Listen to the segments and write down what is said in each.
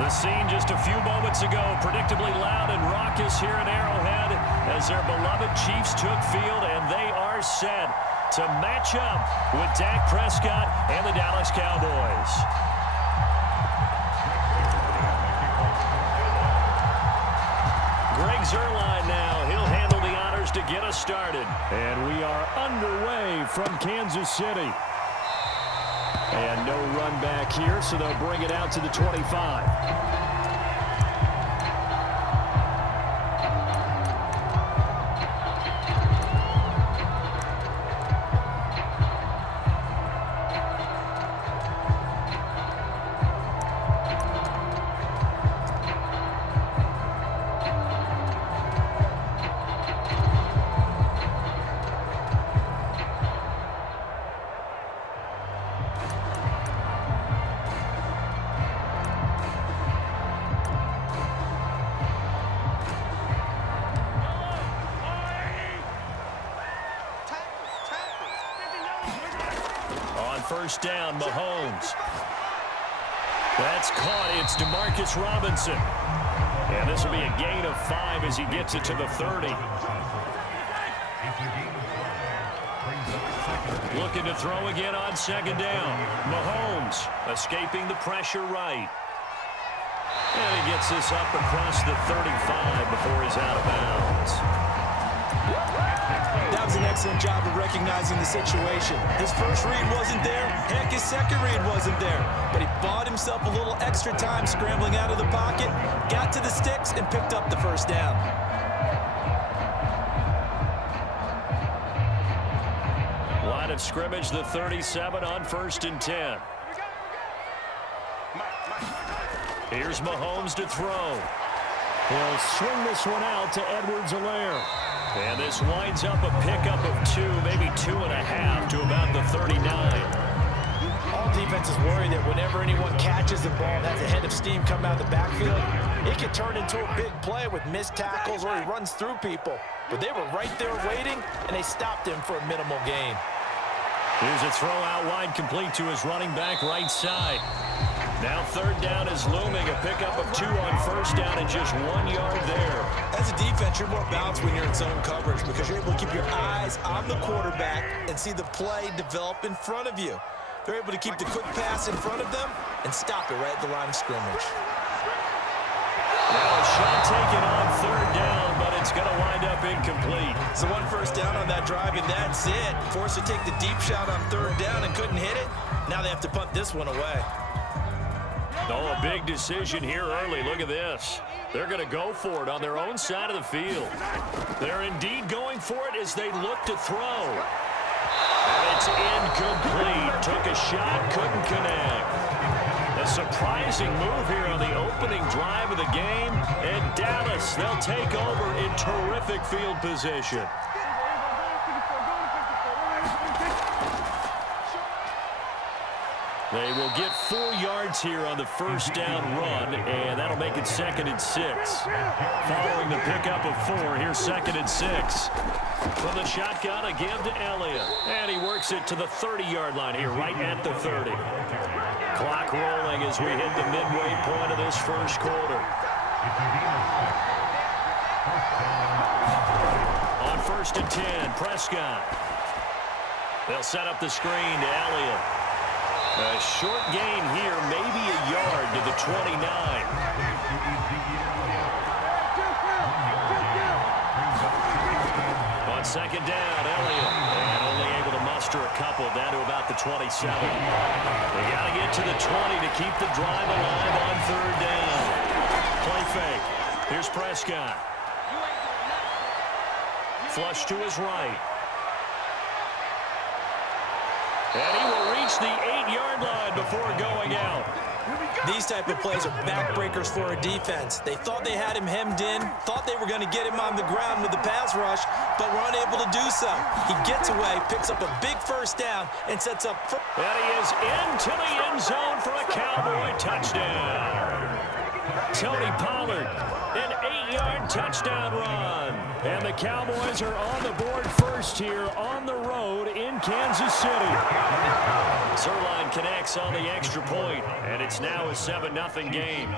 The scene just a few moments ago, predictably loud and raucous here at Arrowhead as their beloved Chiefs took field, and they are set to match up with Dak Prescott and the Dallas Cowboys. Greg Zuerlein now. He'll handle the honors to get us started. And we are underway from Kansas City. And no run back here, so they'll bring it out to the 25. First down, Mahomes. That's caught. It's Demarcus Robinson. And this will be a gain of 5 as he gets it to the 30. Looking to throw again on second down. Mahomes escaping the pressure right. And he gets this up across the 35 before he's out of bounds. That was an excellent job of recognizing the situation. His first read wasn't there. Heck, his second read wasn't there. But he bought himself a little extra time scrambling out of the pocket, got to the sticks, and picked up the first down. Line of scrimmage, the 37 on 1st and 10. Here's Mahomes to throw. He'll swing this one out to Edwards-Helaire. And this winds up a pickup of 2, maybe 2.5 to about the 39. All defenses worry that whenever anyone catches the ball and has a head of steam come out of the backfield, it can turn into a big play with missed tackles or he runs through people. But they were right there waiting, and they stopped him for a minimal gain. Here's a throw out wide, complete to his running back right side. Now 3rd down is looming, a pickup of 2 on 1st down and just 1 yard there. As a defense, you're more balanced when you're in zone coverage because you're able to keep your eyes on the quarterback and see the play develop in front of you. They're able to keep the quick pass in front of them and stop it right at the line of scrimmage. Now a shot taken on 3rd down, but it's going to wind up incomplete. So 1 first down on that drive, and that's it. Forced to take the deep shot on 3rd down and couldn't hit it. Now they have to punt this one away. Oh, a big decision here early. Look at this. They're going to go for it on their own side of the field. They're indeed going for it as they look to throw. And it's incomplete. Took a shot, couldn't connect. A surprising move here on the opening drive of the game. And Dallas, they'll take over in terrific field position. They will get 4 yards here on the first down run, and that'll make it 2nd and 6. Following the pickup of 4, here's 2nd and 6. From the shotgun, a give to Elliott. And he works it to the 30-yard line here, right at the 30. Clock rolling as we hit the midway point of this first quarter. On 1st and 10, Prescott. They'll set up the screen to Elliott. A short gain here, maybe a yard to the 29. On 2nd down, Elliott. And only able to muster a couple down to about the 27. They got to get to the 20 to keep the drive alive on 3rd down. Play fake. Here's Prescott. Flush to his right. And he will reach the 8-yard line before going out. These type of plays are backbreakers for a defense. They thought they had him hemmed in, thought they were going to get him on the ground with the pass rush, but were unable to do so. He gets away, picks up a big first down, and sets up. And he is into the end zone for a Cowboy touchdown. Tony Pollard, an 8-yard touchdown run. And the Cowboys are on the board first here on the road in Kansas City. Zerline connects on the extra point, and it's now a 7-0 game.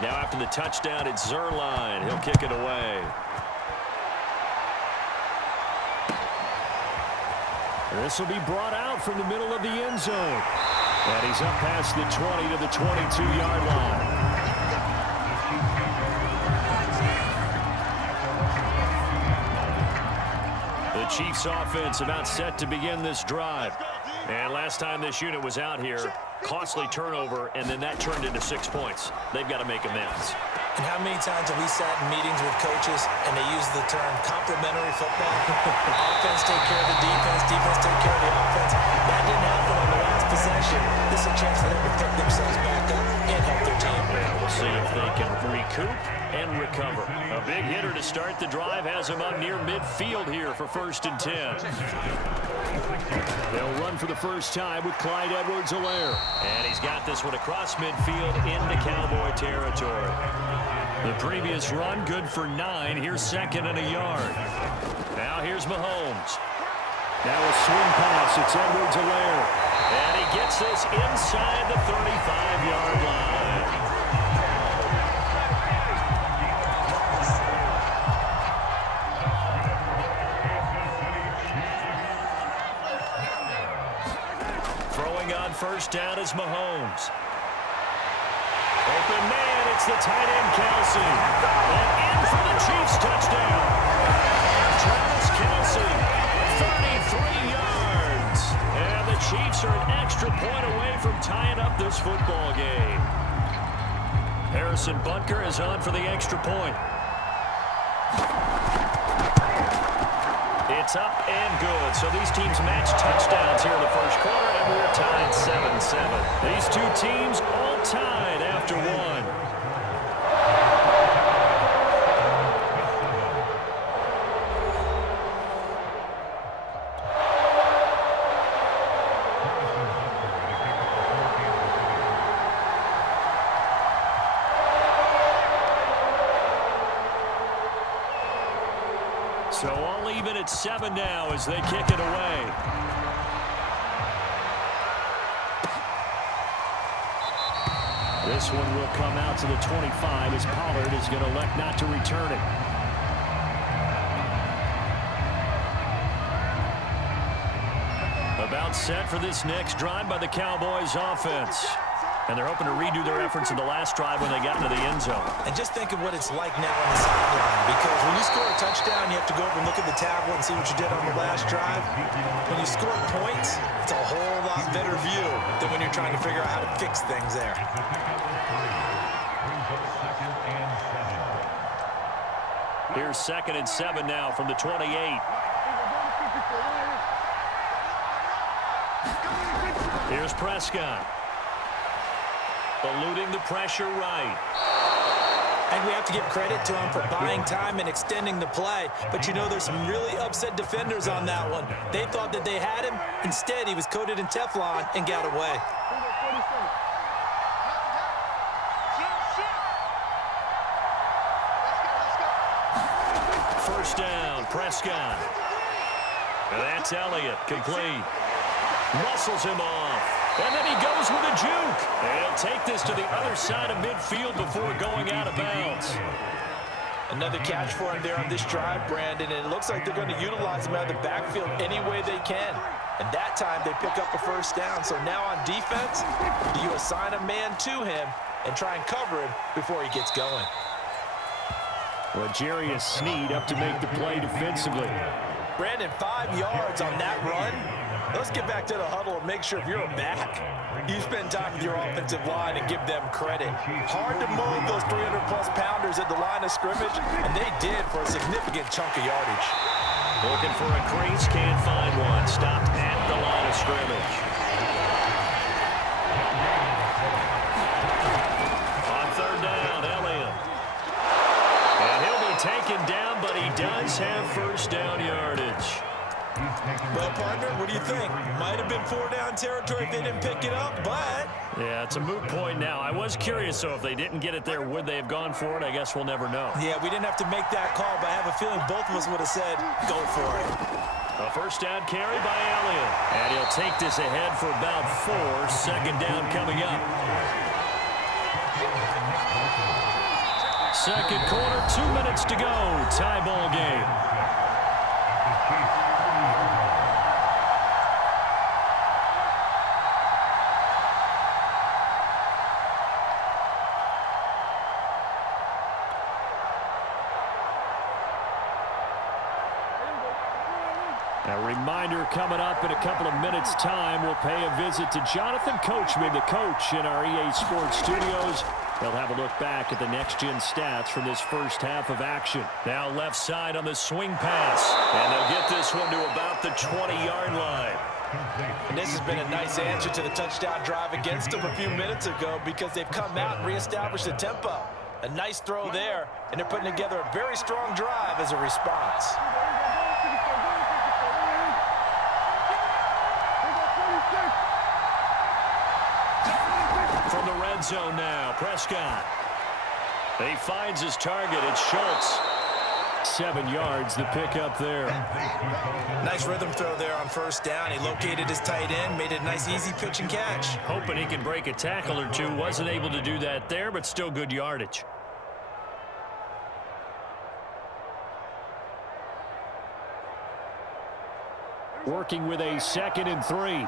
Now after the touchdown, it's Zerline. He'll kick it away. This will be brought out from the middle of the end zone. And he's up past the 20 to the 22-yard line. The Chiefs offense about set to begin this drive. And last time this unit was out here, costly turnover, and then that turned into 6 points. They've got to make amends. And how many times have we sat in meetings with coaches and they use the term complementary football? Offense take care of the defense, defense take care of the offense. That didn't happen on the last possession. This is a chance for them to pick themselves back up and help their team. Yeah, we'll see if they can recoup and recover. A big hitter to start the drive has him up near midfield here for 1st and 10. They'll run for the first time with Clyde Edwards-Helaire. And he's got this one across midfield into Cowboy territory. The previous run, good for 9. Here's 2nd and a yard. Now here's Mahomes. Now a swing pass. It's Edwards-Helaire. And he gets this inside the 35-yard line. Throwing on 1st down is Mahomes. Open man, it's the tight end, Kelsey. And in for the Chiefs touchdown. Travis Kelsey, 33 yards. And the Chiefs are an extra point away from tying up this football game. Harrison Butker is on for the extra point. It's up and good. So these teams match touchdowns here in the first quarter, and we're tied 7-7. These two teams all tied after one. So all even at 7 now as they kick it away. This one will come out to the 25 as Pollard is going to elect not to return it. About set for this next drive by the Cowboys offense. And they're hoping to redo their efforts in the last drive when they got into the end zone. And just think of what it's like now on the sideline. Because when you score a touchdown, you have to go over and look at the tablet and see what you did on the last drive. When you score points, it's a whole lot better view than when you're trying to figure out how to fix things there. Here's 2nd and 7 now from the 28. Here's Prescott. Eluding the pressure right. And we have to give credit to him for buying time and extending the play. But you know, there's some really upset defenders on that one. They thought that they had him. Instead, he was coated in Teflon and got away. First down, Prescott. And that's Elliott, complete. Muscles him off. And then he goes with a juke. And he'll take this to the other side of midfield before going out of bounds. Another catch for him there on this drive, Brandon, and it looks like they're going to utilize him out of the backfield any way they can. And that time they pick up a first down. So now on defense, do you assign a man to him and try and cover him before he gets going? L'Jarius Sneed up to make the play defensively. Brandon, 5 yards on that run. Let's get back to the huddle and make sure if you're a back, you spend time with your offensive line and give them credit. Hard to move those 300-plus pounders at the line of scrimmage, and they did for a significant chunk of yardage. Looking for a crease, can't find one. Stopped at the line of scrimmage. On 3rd down, Elliott. And he'll be taken down, but he does have first down yardage. Well, partner, what do you think? Might have been 4-down territory if they didn't pick it up, but... Yeah, it's a moot point now. I was curious, so if they didn't get it there, would they have gone for it? I guess we'll never know. Yeah, we didn't have to make that call, but I have a feeling both of us would have said, go for it. A first down carry by Elliott. And he'll take this ahead for about 4. Second down coming up. Second quarter, 2 minutes to go. Tie ball game. A reminder coming up in a couple of minutes' time. We'll pay a visit to Jonathan Coachman, the coach in our EA Sports studios. They'll have a look back at the next-gen stats from this first half of action. Now left side on the swing pass. And they'll get this one to about the 20-yard line. And this has been a nice answer to the touchdown drive against them a few minutes ago because they've come out and reestablished the tempo. A nice throw there, and they're putting together a very strong drive as a response. From the red zone now, Prescott. He finds his target. It's Schultz. 7 yards, the pickup there. Nice rhythm throw there on first down. He located his tight end, made it a nice easy pitch and catch. Hoping he can break a tackle or two. Wasn't able to do that there, but still good yardage. Working with a 2nd and 3.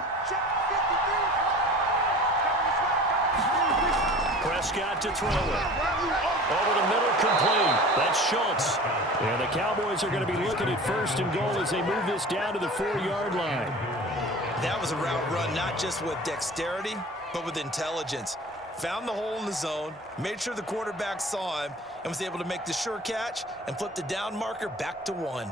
Prescott to throw it. Over the middle, complete. That's Schultz. And the Cowboys are going to be looking at 1st and goal as they move this down to the 4-yard line. That was a route run not just with dexterity, but with intelligence. Found the hole in the zone, made sure the quarterback saw him, and was able to make the sure catch and flip the down marker back to 1.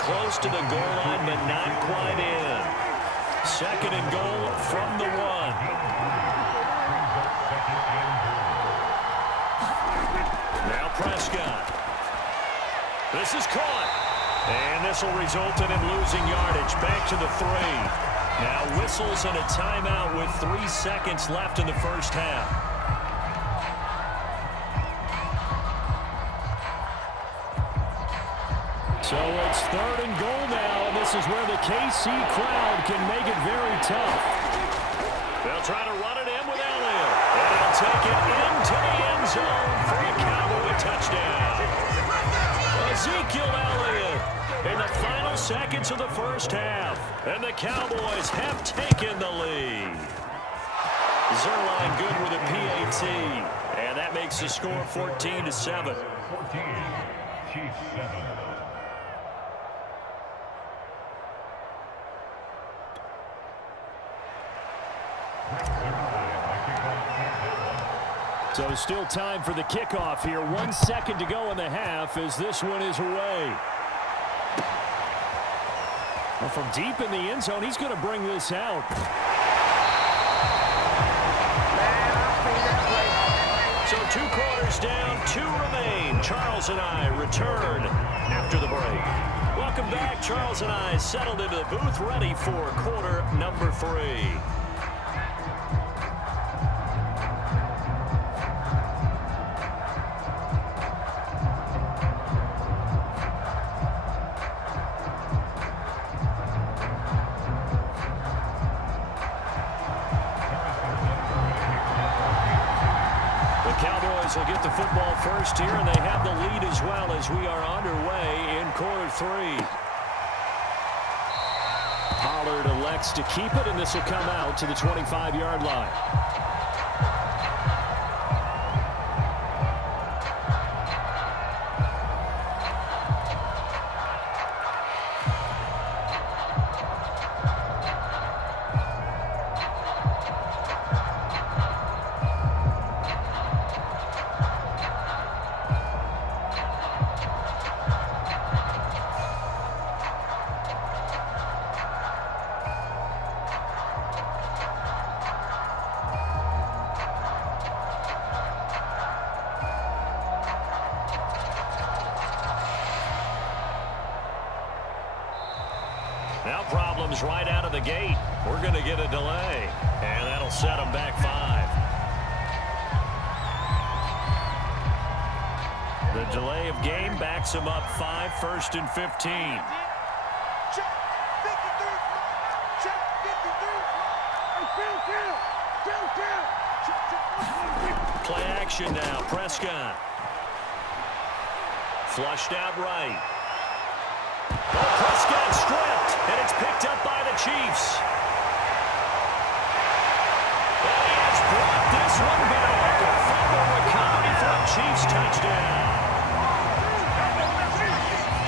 Close to the goal line, but not quite in. 2nd and goal from the 1. Now Prescott. This is caught. And this will result in him losing yardage. Back to the 3. Now whistles and a timeout with 3 seconds left in the first half. So it's 3rd and goal now, and this is where the KC crowd can make it very tough. They'll try to run it in with Elliott. And he'll take it into the end zone for a Cowboy touchdown. Ezekiel Elliott in the final seconds of the first half. And the Cowboys have taken the lead. Zerline good with a PAT. And that makes the score 14-7. 14-7. So still time for the kickoff here. 1 second to go in the half as this one is away. Well, from deep in the end zone, he's going to bring this out. So 2 quarters down, 2 remain. Charles and I return after the break. Welcome back. Charles and I settled into the booth, ready for quarter number 3. Will get the football first here, and they have the lead as well as we are underway in quarter 3. Pollard elects to keep it, and this will come out to the 25-yard line. Now problems right out of the gate. We're going to get a delay, and that'll set them back 5. The delay of game backs them up 5, 1st and 15. Play action now. Prescott. Flushed out right. Oh, Prescott stripped, and it's picked up by the Chiefs. And he has brought this one back. A fumble recovery for a Chiefs touchdown.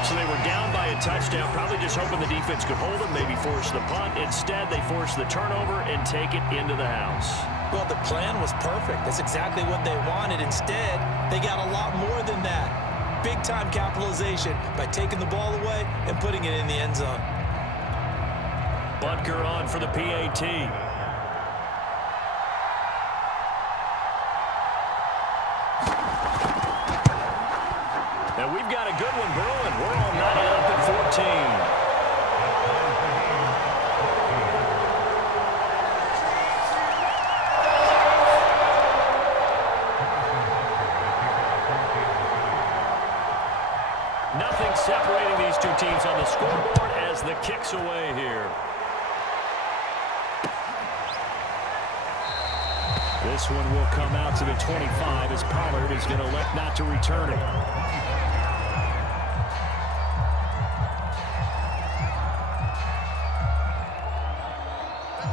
So they were down by a touchdown, probably just hoping the defense could hold them, maybe force the punt. Instead, they forced the turnover and take it into the house. Well, the plan was perfect. That's exactly what they wanted. Instead, they got a lot more than that. Big-time capitalization by taking the ball away and putting it in the end zone. Butker on for the PAT. And we've got a good one brewing. We're all knotted up at 14. Nothing separating these two teams on the scoreboard as the kick's away here. This one will come out to the 25 as Pollard is going to elect not to return it.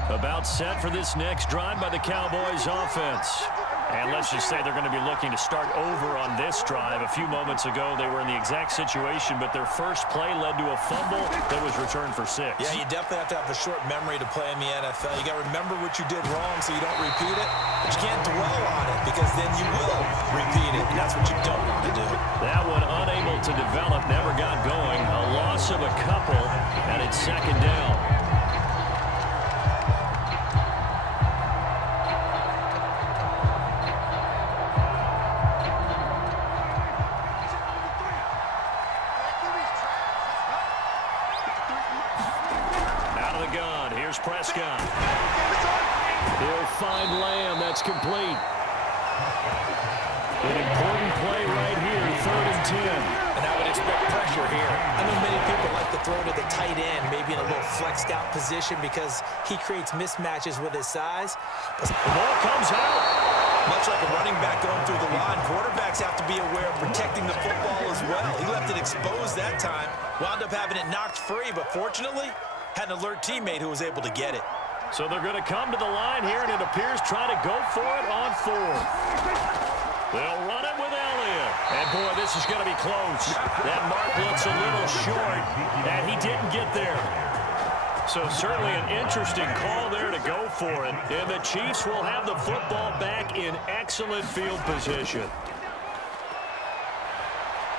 About set for this next drive by the Cowboys offense. And let's just say they're going to be looking to start over on this drive. A few moments ago, they were in the exact situation, but their first play led to a fumble that was returned for 6. Yeah, you definitely have to have a short memory to play in the NFL. You got to remember what you did wrong so you don't repeat it, but you can't dwell on it because then you will repeat it, and that's what you don't want to do. That one unable to develop, never got going. A loss of a couple, and it's 2nd down. Here's Prescott. He'll find Lamb. That's complete. An important play right here, 3rd and 10. And I would expect pressure here. I know many people like to throw to the tight end, maybe in a little flexed out position because he creates mismatches with his size. But the ball comes out. Much like a running back going through the line, quarterbacks have to be aware of protecting the football as well. He left it exposed that time, wound up having it knocked free, but fortunately, had an alert teammate who was able to get it. So they're going to come to the line here, and it appears trying to go for it on 4th. They'll run it with Elliott. And, boy, this is going to be close. That mark looks a little short, and he didn't get there. So certainly an interesting call there to go for it. And the Chiefs will have the football back in excellent field position.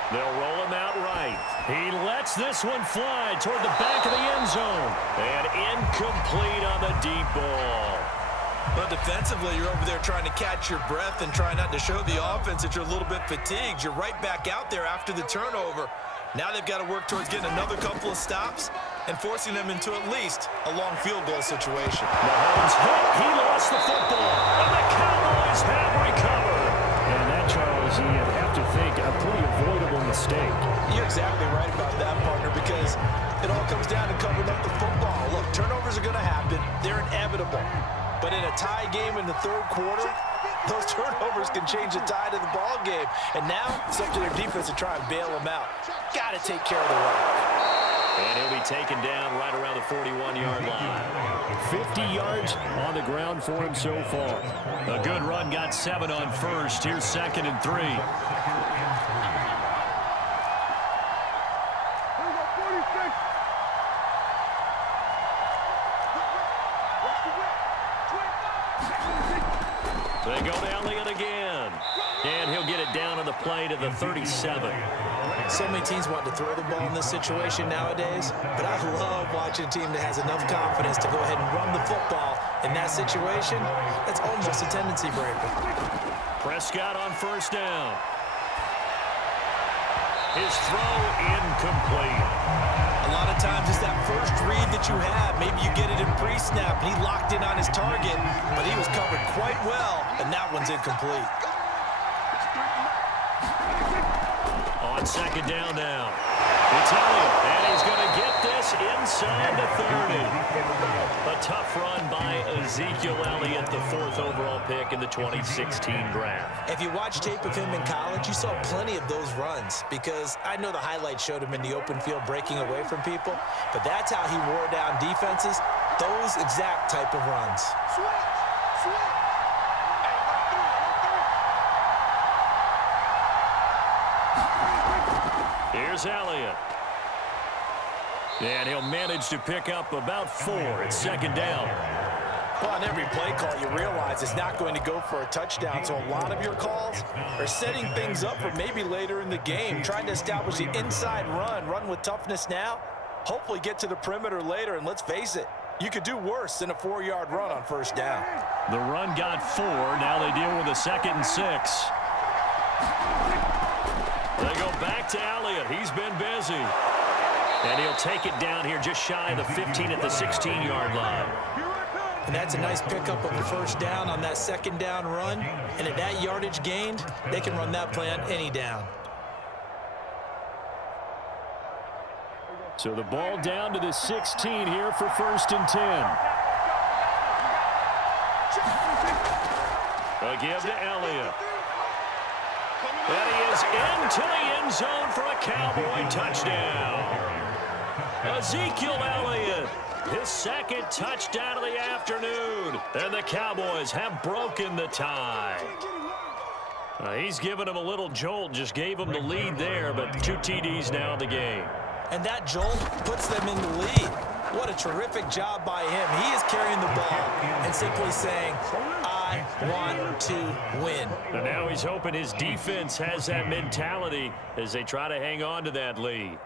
They'll roll him out right. He lets this one fly toward the back of the end zone. And incomplete on the deep ball. But defensively, you're over there trying to catch your breath and try not to show the offense that you're a little bit fatigued. You're right back out there after the turnover. Now they've got to work towards getting another couple of stops and forcing them into at least a long field goal situation. Mahomes hit. He lost the football. And the Cowboys have recovered. And that, Charles, you have to think a pretty avoidable mistake. You're exactly right about that, partner, because it all comes down to covering up the football. Look, turnovers are going to happen. They're inevitable. But in a tie game in the 3rd quarter, those turnovers can change the tide of the ball game. And now it's up to their defense to try and bail them out. Got to take care of the rock. And he'll be taken down right around the 41-yard line. 50 yards on the ground for him so far. A good run, got 7 on 1st. Here's 2nd and 3. They go to Elliott again. And he'll get it down on the play to the 37. So many teams want to throw the ball in this situation nowadays, but I love watching a team that has enough confidence to go ahead and run the football in that situation. That's almost a tendency breaker. Prescott on 1st down. His throw incomplete. A lot of times it's that first read that that you have. Maybe you get it in pre-snap, and he locked in on his target, but he was covered quite well, and that one's incomplete. On second down now. It's Elliott, and he's going to get this inside the 30. A tough run by Ezekiel Elliott, the 4th overall pick in the 2016 draft. If you watch tape of him in college, you saw plenty of those runs, because I know the highlights showed him in the open field breaking away from people, but that's how he wore down defenses, those exact type of runs. Here's Elliott. And he'll manage to pick up about 4 at second down. Well, on every play call, you realize it's not going to go for a touchdown, so a lot of your calls are setting things up for maybe later in the game, trying to establish the inside run with toughness now, hopefully get to the perimeter later, and let's face it, you could do worse than a 4-yard run on first down. The run got 4. Now they deal with a 2nd and 6. They go back to Elliott. He's been busy. And he'll take it down here just shy of the 15 at the 16-yard line. And that's a nice pickup of a first down on that second down run. And at that yardage gained, they can run that play on any down. So the ball down to the 16 here for 1st and 10. A give to Elliott. And he is into the end zone for a Cowboy touchdown. Ezekiel Elliott, his 2nd touchdown of the afternoon. And the Cowboys have broken the tie. He's given him a little jolt, just gave him the lead there, but 2 TDs now in the game. And that jolt puts them in the lead. What a terrific job by him. He is carrying the ball and simply saying, I want to win. And now he's hoping his defense has that mentality as they try to hang on to that lead.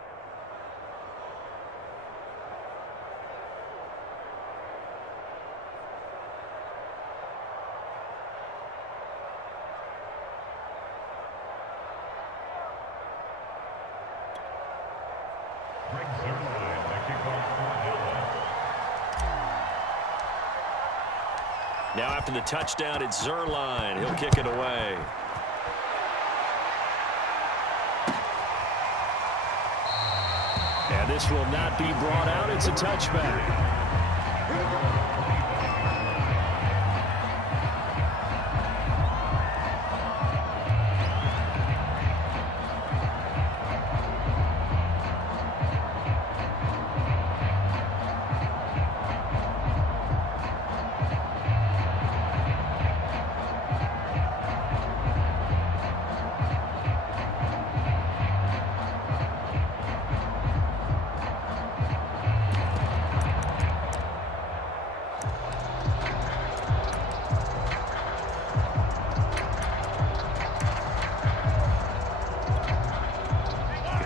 Now after the touchdown, it's Zerline. He'll kick it away. And this will not be brought out. It's a touchback.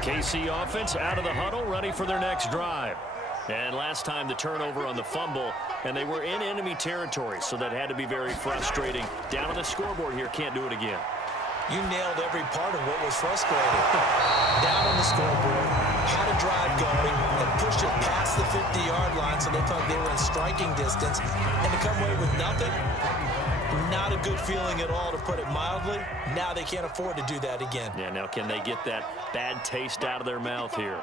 KC offense out of the huddle, ready for their next drive. And last time the turnover on the fumble, and they were in enemy territory, so that had to be very frustrating. Down on the scoreboard here, can't do it again. You nailed every part of what was frustrating. Down on the scoreboard, had a drive going, and pushed it past the 50-yard line so they felt they were in striking distance, and to come away with nothing, not a good feeling at all, to put it mildly. Now they can't afford to do that again. Yeah, now can they get that bad taste out of their mouth here?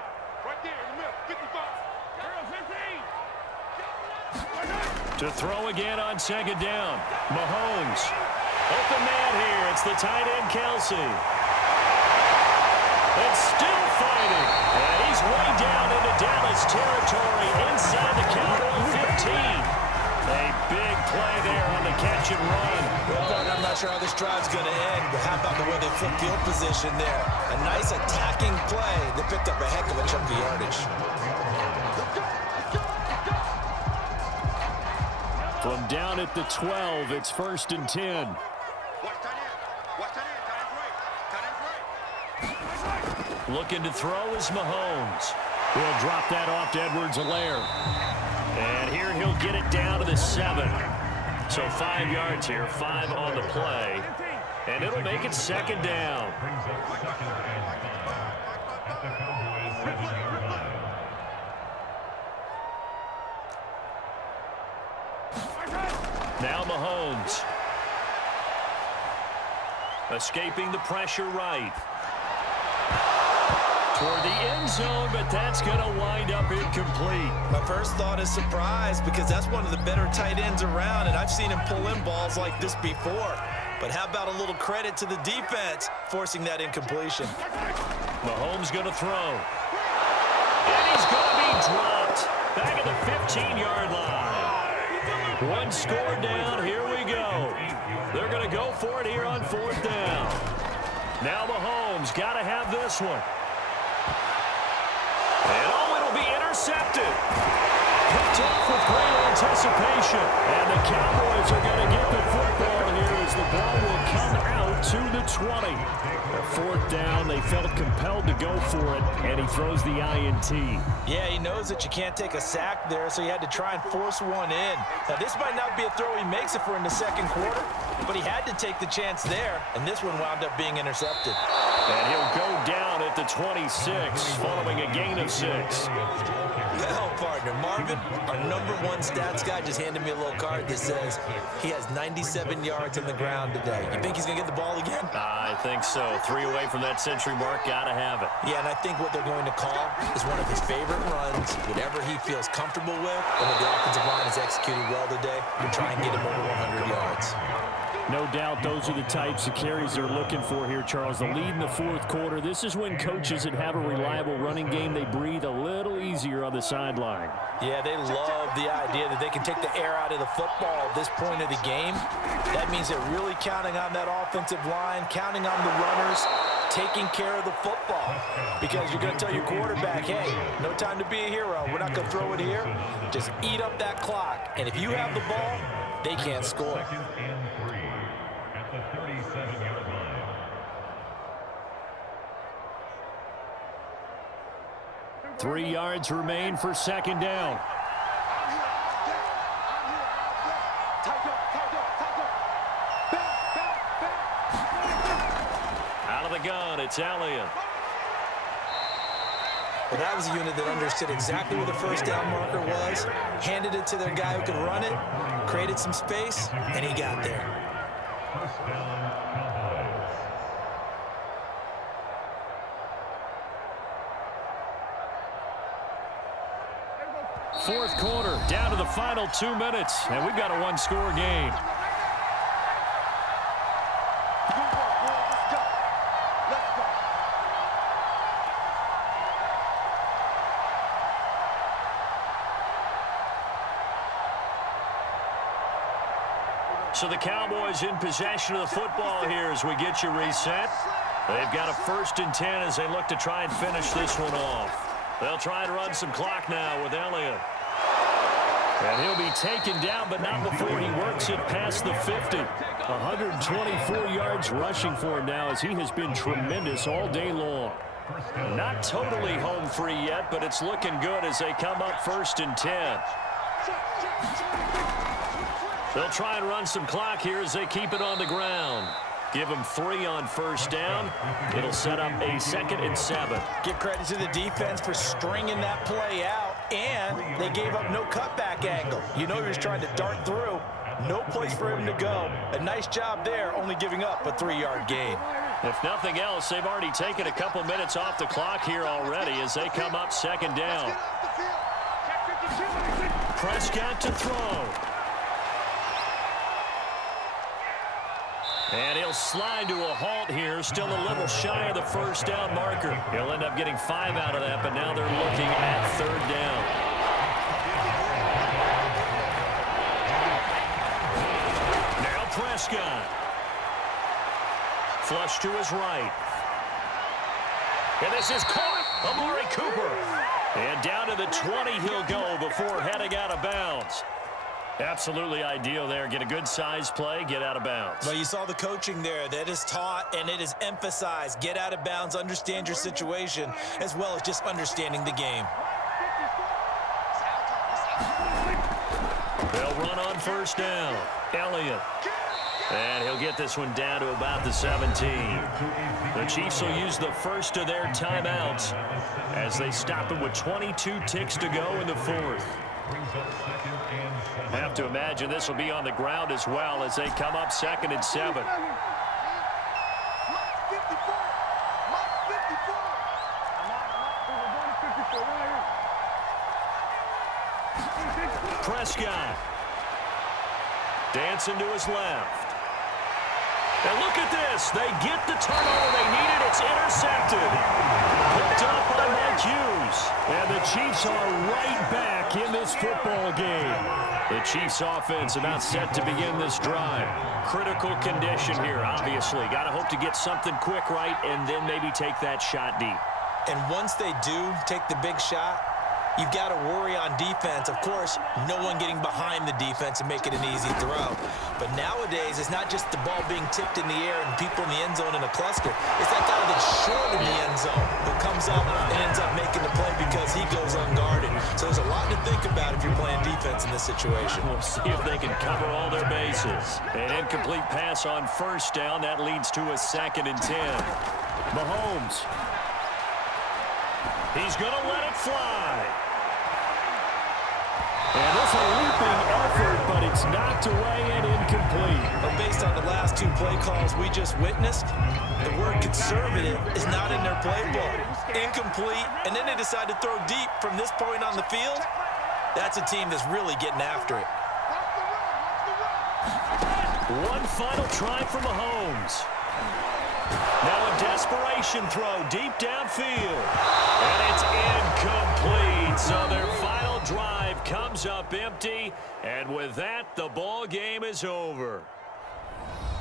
To throw again on second down. Mahomes. Open man here. It's the tight end, Kelsey. And still fighting. And he's way down into Dallas territory inside the Cowboy 15. A big play there on the catch and run. Well, I'm not sure how this drive's going to end, but how about the way they flip field position there? A nice attacking play that picked up a heck of a chunk of yardage. From down at the 12, it's 1st and 10. Looking to throw is Mahomes. He'll drop that off to Edwards-Helaire. And here he'll get it down to the 7. So 5 yards here, 5 on the play. And it'll make it second down. Now Mahomes. Escaping the pressure right. Toward the end zone, but that's going to wind up incomplete. My first thought is surprise because that's one of the better tight ends around, and I've seen him pull in balls like this before. But how about a little credit to the defense forcing that incompletion? Mahomes going to throw. And he's going to be dropped. Back at the 15-yard line. One score down. Here we go. They're going to go for it here on 4th down. Now Mahomes got to have this one. And it'll be intercepted. Picked off with great anticipation. And the Cowboys are going to get the football here as the ball will come out to the 20. A 4th down, they felt compelled to go for it, and he throws the INT. Yeah, he knows that you can't take a sack there, so he had to try and force one in. Now, this might not be a throw he makes it for in the second quarter, but he had to take the chance there, and this one wound up being intercepted. And he'll go down at the 26, following a gain of 6. Well, partner, Marvin, our #1 stats guy just handed me a little card that says he has 97 yards on the ground today. You think he's going to get the ball again? I think so. 3 away from that century mark. Got to have it. Yeah, and I think what they're going to call is one of his favorite runs, whatever he feels comfortable with, and when the offensive line is executed well today, to try and get him over 100 yards. No doubt those are the types of carries they're looking for here, Charles. The lead in the 4th quarter. This is when coaches that have a reliable running game, they breathe a little easier on the sideline. Yeah, they love the idea that they can take the air out of the football at this point of the game. That means they're really counting on that offensive line, counting on the runners, taking care of the football. Because you're going to tell your quarterback, hey, no time to be a hero. We're not going to throw it here. Just eat up that clock. And if you have the ball, they can't score. 3 yards remain for 2nd down. Out of the gun, it's Elliott. Well, that was a unit that understood exactly where the 1st down marker was, handed it to their guy who could run it, created some space, and he got there. 4th quarter, down to the final 2 minutes, and we've got a 1-score game. So the Cowboys in possession of the football here as we get you reset. They've got a 1st and 10 as they look to try and finish this one off. They'll try and run some clock now with Elliott. And he'll be taken down, but not before he works it past the 50. 124 yards rushing for him now as he has been tremendous all day long. Not totally home free yet, but it's looking good as they come up 1st and 10. They'll try and run some clock here as they keep it on the ground. Give them 3 on 1st down. It'll set up a 2nd and 7. Give credit to the defense for stringing that play out, and they gave up no cutback angle. You know he was trying to dart through. No place for him to go. A nice job there, only giving up a 3-yard gain. If nothing else, they've already taken a couple minutes off the clock here already as they come up 2nd down. Prescott to throw. And he'll slide to a halt here, still a little shy of the 1st down marker. He'll end up getting 5 out of that, but now they're looking at 3rd down. Now Prescott. Flush to his right. And this is caught. Amari Cooper. And down to the 20 he'll go before heading out of bounds. Absolutely ideal there. Get a good size play, get out of bounds. Well, you saw the coaching there. That is taught and it is emphasized. Get out of bounds, understand your situation, as well as just understanding the game. They'll run on 1st down. Elliott. And he'll get this one down to about the 17. The Chiefs will use the first of their timeouts as they stop it with 22 ticks to go in the 4th. I have to imagine this will be on the ground as well as they come up 2nd and 7. Prescott. Dancing to his left. And look at this. They get the turnover they needed. It's intercepted. Picked up by Mike Hughes. And the Chiefs are right back in this football game. The Chiefs offense about set to begin this drive. Critical condition here, obviously. Got to hope to get something quick right and then maybe take that shot deep. And once they do take the big shot, you've got to worry on defense. Of course, no one getting behind the defense and make it an easy throw. But nowadays, it's not just the ball being tipped in the air and people in the end zone in a cluster. It's that guy that's short in the end zone who comes up and ends up making the play because he goes unguarded. So there's a lot to think about if you're playing defense in this situation. We'll see if they can cover all their bases. An incomplete pass on 1st down. That leads to a 2nd and 10. Mahomes. He's going to let it fly. And this is a leaping effort, but it's knocked away and incomplete. But based on the last 2 play calls we just witnessed, the word conservative is not in their playbook. Incomplete, and then they decide to throw deep from this point on the field. That's a team that's really getting after it. One final try for Mahomes. Now a desperation throw deep downfield. And it's incomplete. So their final drive comes up empty. And with that, the ball game is over.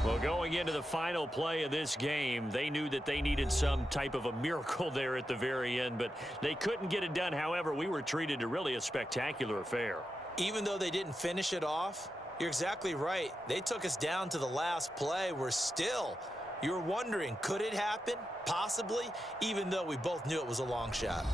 Well, going into the final play of this game, they knew that they needed some type of a miracle there at the very end, but they couldn't get it done. However, we were treated to really a spectacular affair. Even though they didn't finish it off, you're exactly right. They took us down to the last play. We're still... You're wondering, could it happen? Possibly, even though we both knew it was a long shot.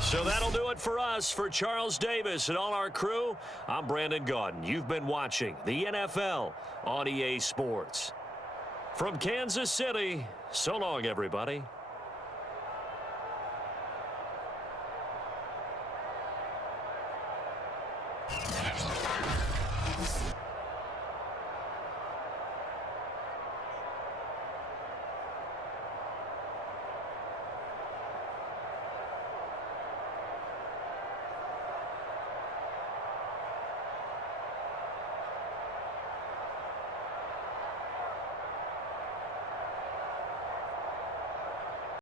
So that'll do it for us. For Charles Davis and all our crew, I'm Brandon Gaudin. You've been watching the NFL on EA Sports. From Kansas City, so long, everybody.